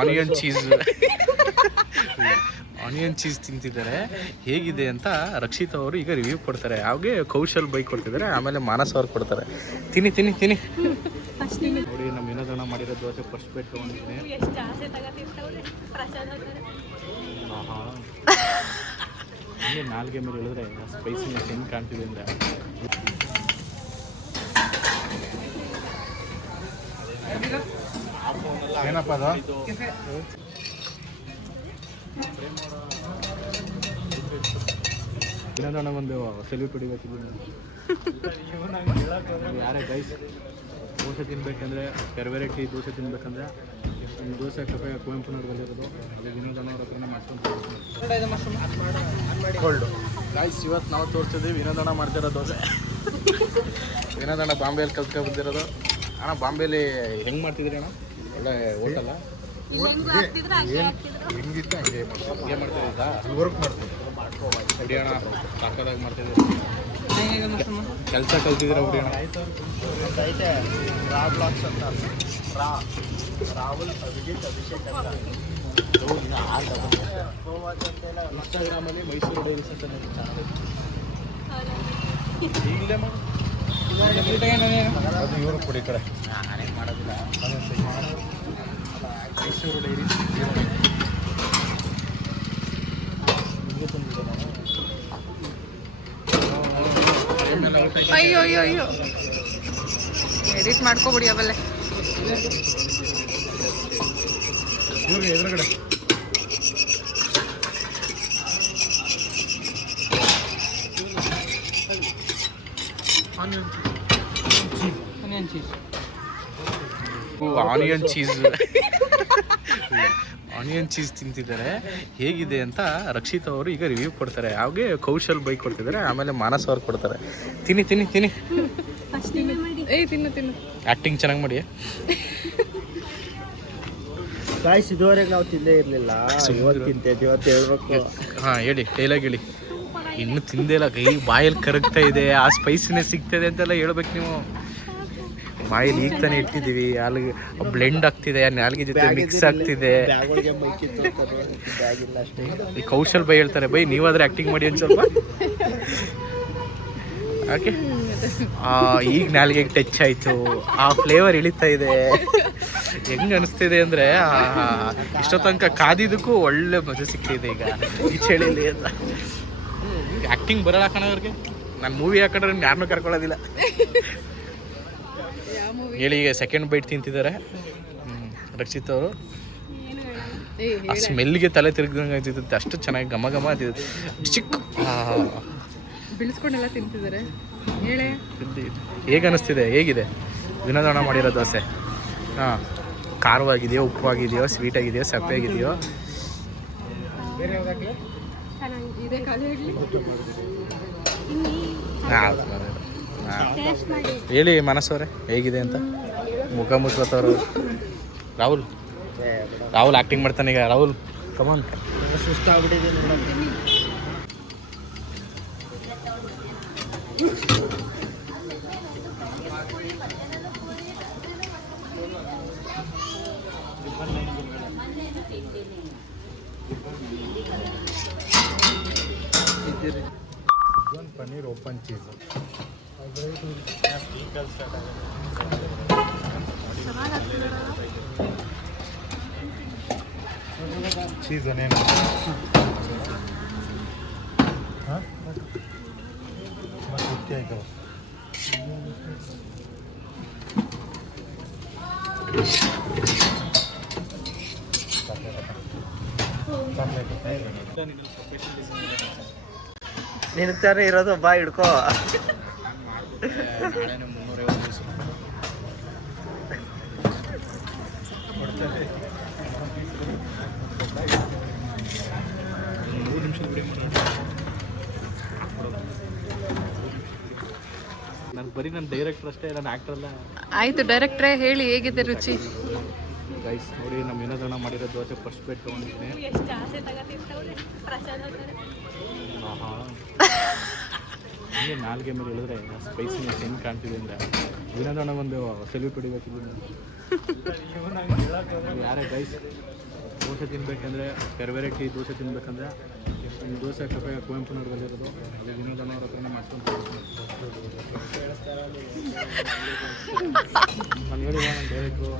Onion cheese onion cheese ತಿಂತಿದ್ದಾರೆ. ಹೇಗಿದೆ ಅಂತ ರಕ್ಷಿತ್ ಅವರು ಈಗ ರಿವ್ಯೂ ಕೊಡ್ತಾರೆ. ಹಾಗೆ ಕೌಶಲ್ ಬೈಕ್ ಕೊಡ್ತಿದ್ದಾರೆ ಆಮೇಲೆ ಮಾನಸ ಅವ್ರು ಕೊಡ್ತಾರೆ. ತಿನ್ನಿ ತಿನ್ನಿ ತಿನ್ನಿ. ನೋಡಿ ನಮ್ಮ ವಿನೋದನ ಮಾಡಿರೋ ದೋಸೆ ಫಸ್ಟ್ ಪ್ಲೇಟ್ ತೊಗೊಂಡಿದ್ದೀನಿ. ನಾಲ್ಗೆ ಮೇಲೆ ಹೇಳಿದ್ರೆ ಸ್ಪೈಸಿನೆಸ್ ಹೆಂಗೆ ಕಾಣ್ತಿದೆ ಅಂದರೆ. ಏನಪ್ಪ ಅದು? ಏನದಣ್ಣ ಒಂದು ಸೆಲ್ಯೂಟ್ ಹೊಡಿಬೇಕಿದ್ದೀನಿ ಯಾರೇ ಗೈಸ್ ದೋಸೆ ತಿನ್ಬೇಕಂದ್ರೆ, ಬೇರೆ ವೆರೈಟಿ ದೋಸೆ ತಿನ್ಬೇಕಂದ್ರೆ ನಿಮ್ಮ ದೋಸೆ ಕಪೆ ಕುವೆಂಪುನವ್ರಲ್ಲಿರೋದು ಅದೇ ವಿನೋದನ ಅವ್ರ ಹತ್ರನೇ ಮಾಡ್ಕೊಂಡು ಗಾಯ್ಸ್ ಇವತ್ತು ನಾವು ತೋರಿಸಿದ್ವಿ ವಿನೋದನ ಮಾಡ್ತಿರೋ ದೋಸೆ. ವಿನೋದಣ್ಣ ಬಾಂಬೆಯಲ್ಲಿ ಕಲ್ತ್ಕೊಂಡು ಬಂದಿರೋದು. ಅಣ್ಣ ಬಾಂಬೆಯಲ್ಲಿ ಹೆಂಗೆ ಮಾಡ್ತಿದ್ರಿ ಅಣ್ಣ? ಒಳ್ಳೆ ಹೋಟಲ್ಲ ಹೆಂಗ್ ಹಾಕ್ತಿದ್ರು ಹಂಗೆ ಹಾಕ್ತಿದ್ರು? ಹೆಂಗಿತ್ತು ಹಂಗೆ ಮಾಡ್ತಾರೆ ಹಂಗೆ ಮಾಡ್ತಿದ್ದಾ ವರ್ಕ್ ಮಾಡ್ತಾರೆ ಹೊಡಿಯೋಣ ಸಾಕಾದಾಗ ಮಾಡ್ತಿದ್ದೀರಿ ಕೆಲಸ ಕಲ್ತಿದ್ದೀರ ಹೊಡಿಯೋಣ ಇನ್ಸ್ಟಾಗ್ರಾಮಲ್ಲಿ ಮೈಸೂರು ಡೈರೀಸ್ ಅಂತ ಚಾನಲ್ ಈಗಲೇ ಮಾಡಿ. ಅದು ಇವರು ಕೊಡಿ ಕಡೆ ಮೈಸೂರು ಡೈರೀಸ್ ಅಯ್ಯೋ ಅಯ್ಯೋ ಅಯ್ಯೋ. ಎಡಿಟ್ ಮಾಡ್ಕೊಬಿಡಿ ಅವಲ್ಲೇ ಇವ್ರಿಗೆ ಎದುರುಗಡೆ ಆನಿಯನ್ ಚೀಸ್ ಆನಿಯನ್ ಚೀಸ್ ತಿಂತಿದ್ದಾರೆ. ಹೇಗಿದೆ ಅಂತ ರಕ್ಷಿತ್ ಅವರು ಈಗ ರಿವ್ಯೂ ಕೊಡ್ತಾರೆ. ಹಾಗೆ ಕೌಶಲ್ ಬೈಕ್ ಕೊಡ್ತಿದ್ದಾರೆ ಆಮೇಲೆ ಮಾನಸ್ ಅವ್ರು ಕೊಡ್ತಾರೆ. ತಿನ್ನಿ ತಿನ್ನಿ ತಿನ್ನಿ. ಆಕ್ಟಿಂಗ್ ಮಾಡಿ ಏಯ್ ತಿನ್ನು ತಿನ್ನು. ಆ್ಯಕ್ಟಿಂಗ್ ಚೆನ್ನಾಗಿ ಮಾಡಿ ಗಾಯ್ಸ್ ಇದುವರೆಗೆ ನಾವು ತಿಂದೇ ಇರಲಿಲ್ಲ. ಇವತ್ತು ತಿಂತಿದ್ವಿ ಇವತ್ತು ಹೇಳ್ಬೇಕು. ಹಾಂ ಹೇಳಿ ಡೈಲಾಗ್ ಹೇಳಿ. ಇನ್ನು ತಿಂದೇ ಇಲ್ಲ ಕೈ ಬಾಯಲ್ಲಿ ಕರಗ್ತಾ ಇದೆ ಆ ಸ್ಪೈಸಿನೇ ಸಿಗ್ತದೆ ಅಂತೆಲ್ಲ ಹೇಳ್ಬೇಕು ನೀವು. ಬಾಯಲ್ಲಿ ಈಗ ತಾನೇ ಇಟ್ಟಿದ್ದೀವಿ. ಅಲ್ಲಿಗೆ ಬ್ಲೆಂಡ್ ಆಗ್ತಿದೆ ನಾಲ್ಗೆ ಜೊತೆ ಮಿಕ್ಸ್ ಆಗ್ತಿದೆ. ಈ ಕೌಶಲ್ ಬೈ ಹೇಳ್ತಾರೆ ಬೈ ನೀವಾದ್ರೆ ಆಕ್ಟಿಂಗ್ ಮಾಡಿ ಒಂದು ಸ್ವಲ್ಪ. ಓಕೆ ಈಗ ನಾಲ್ಗೆಗೆ ಟಚ್ ಆಯಿತು. ಆ ಫ್ಲೇವರ್ ಇಳಿತಾ ಇದೆ. ಹೆಂಗ್ ಅನಿಸ್ತಿದೆ ಅಂದರೆ ಇಷ್ಟೋ ತನಕ ಕಾದಿದ್ದಕ್ಕೂ ಒಳ್ಳೆ ಮಜಾ ಸಿಕ್ಕಿದೆ ಈಗ. ಈ ಚಳಿಲಿ ಅಂತ. ಆ್ಯಕ್ಟಿಂಗ್ ಬರಲ್ಲ ಕಣವ್ರಿಗೆ ನಾನು ಮೂವಿ ಹಾಕೊಂಡ್ರೆ ಯಾರನ್ನೂ ಕರ್ಕೊಳ್ಳೋದಿಲ್ಲ. ಹೇಳಿ ಈಗ ಸೆಕೆಂಡ್ ಬೈಟ್ ತಿಂತಿದ್ದಾರೆ. ರಕ್ಷಿತ್ ಅವರು. ಆ ಸ್ಮೆಲ್ಗೆ ತಲೆ ತಿರುಗಿದಂಗೆ ಆಗ್ತಿದ್ದಂತೆ ಅಷ್ಟು ಚೆನ್ನಾಗಿ ಘಮ ಘಮ ಆಗ್ತಿದ್ದು ಚಿಕ್ಕ ತಿಂತಿದ್ದಾರೆ. ಹೇಳಿ. ಹೇಗೆ ಅನಿಸ್ತಿದೆ? ಹೇಗಿದೆ? ವಿನೋದನ ಮಾಡಿರೋ ದೋಸೆ. ಹಾಂ. ಖಾರವಾಗಿದೆಯೋ ಉಪ್ಪವಾಗಿದೆಯೋ ಸ್ವೀಟ್ ಆಗಿದೆಯೋ ಸಪ್ಪೆ ಆಗಿದೆಯೋ ಚೆನ್ನಾಗಿ ಇದೇ ಕಾಲ ಹೇಳಿ ಟೇಸ್ಟ್ ಮಾಡಿ ಹೇಳಿ ಮನಸ್ಸವ್ರೆ ಹೇಗಿದೆ ಅಂತ? ಮುಖ ಮುಚ್ಕೋತವ್ರು ರಾಹುಲ್ ರಾಹುಲ್ ಆ್ಯಕ್ಟಿಂಗ್ ಮಾಡ್ತಾನೆ ಈಗ Rahul come on paneer open cheese cheese ಅನೇನು ಹಾಂ? ಮತ್ತೆ ಇರೋದು ಬಾ ಹಿಡ್ಕೋ. ನಾನು ಬರೀ ನನ್ನ ಡೈರೆಕ್ಟರ್ ಅಷ್ಟೇ ನನ್ನ ಆ್ಯಕ್ಟರ್ ಅಲ್ಲ. ಆಯ್ತು ಡೈರೆಕ್ಟ್ರೇ ಹೇಳಿ ಹೇಗಿದೆ ರುಚಿ? ಗೈಸ್ ನೋಡಿ ನಮ್ಮ ಏನದಣ್ಣ ಮಾಡಿರೋ ದೋಸೆ ಫಸ್ಟ್ ಪ್ಲೇಟ್ ತೊಗೊಂಡಿದ್ದೀನಿ ಎಷ್ಟು ಹಂಗೆ ನಾಲ್ಗೆ ಮೇಲೆ ಹೇಳಿದ್ರೆ ಸ್ಪೈಸಿನೆಸ್ ಹೆಂಗೆ ಕಾಣ್ತಿದೆ ಅಂದರೆ ವಿನೋದನ ಒಂದು ಸೆಲ್ಯೂಟ್ ಹೊಡಿಬೇಕಿದ್ದೀನಿ ಯಾರೇ ಗೈಸ್ ದೋಸೆ ತಿನ್ಬೇಕಂದ್ರೆ, ಬೇರೆ ಬೇರೆ ಟೀ ದೋಸೆ ತಿನ್ಬೇಕಂದ್ರೆ ದೋಸೆ ಕಫೆ ಕುವೆಂಪು ನಗರದಲ್ಲಿರೋದು ಅಲ್ಲಿ ವಿನೋದನ ಅವ್ರ ಹತ್ರನೇ ಮಾಡ್ಕೊಂಡು ನಾನು ಹೇಳಿದ ನಾನು ಡೈರೆಕ್ಟ್ರು